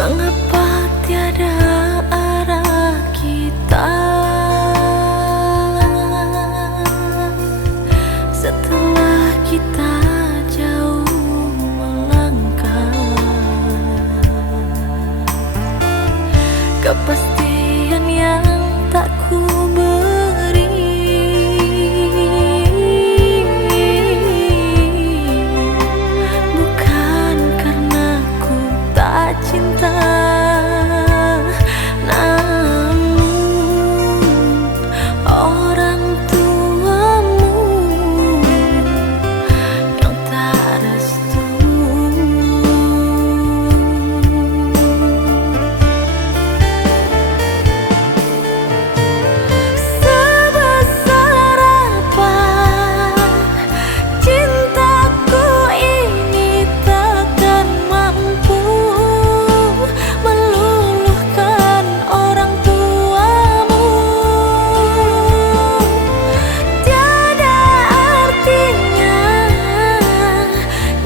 Mengapa tiada arah kita setelah kita jauh melangkah? Kepastian yang tak ku beri, bukan karena ku tak cinta, namun orang tuamu yang tak restu. Sebesar apa cintaku ini takkan mampu meluluhkan orang tuamu. Tiada artinya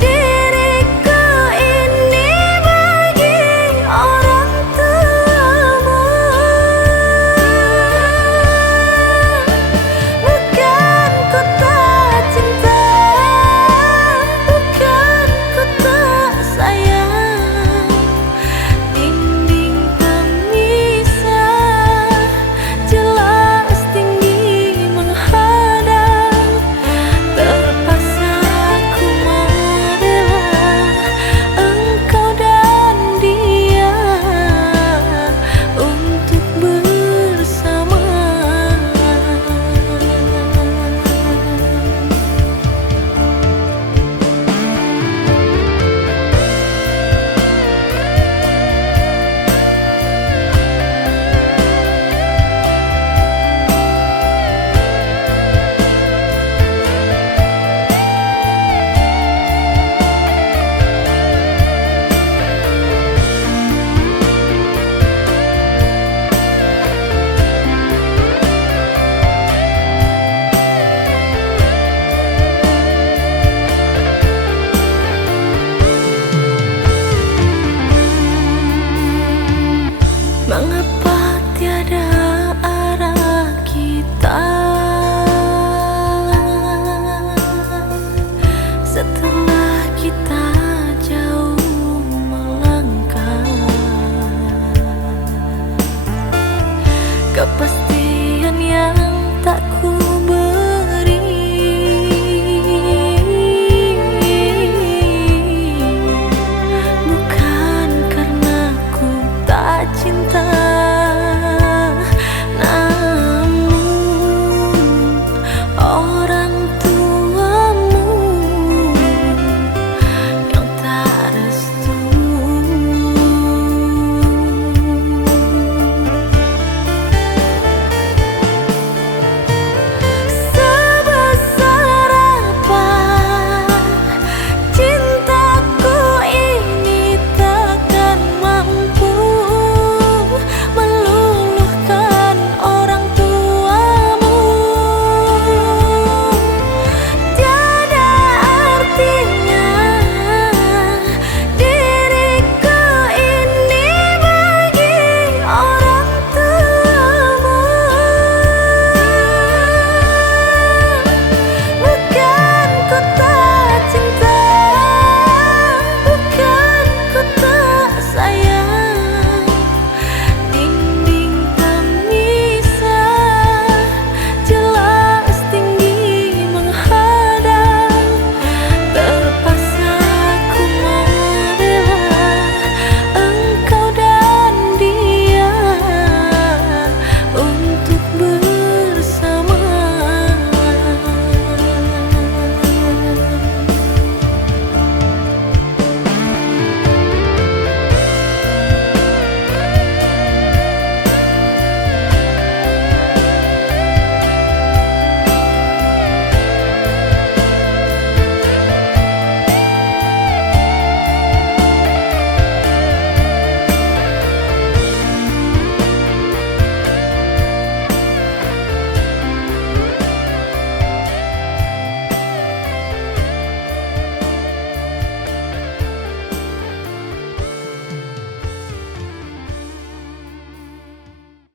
diriku ini bagi orang tuamu. Bukan ku tak cinta, bukan ku tak sayang. Dinding pemisah jelas tinggi menghadang. Terpaksa ku membela engkau dan dia untuk bersama. Mengapa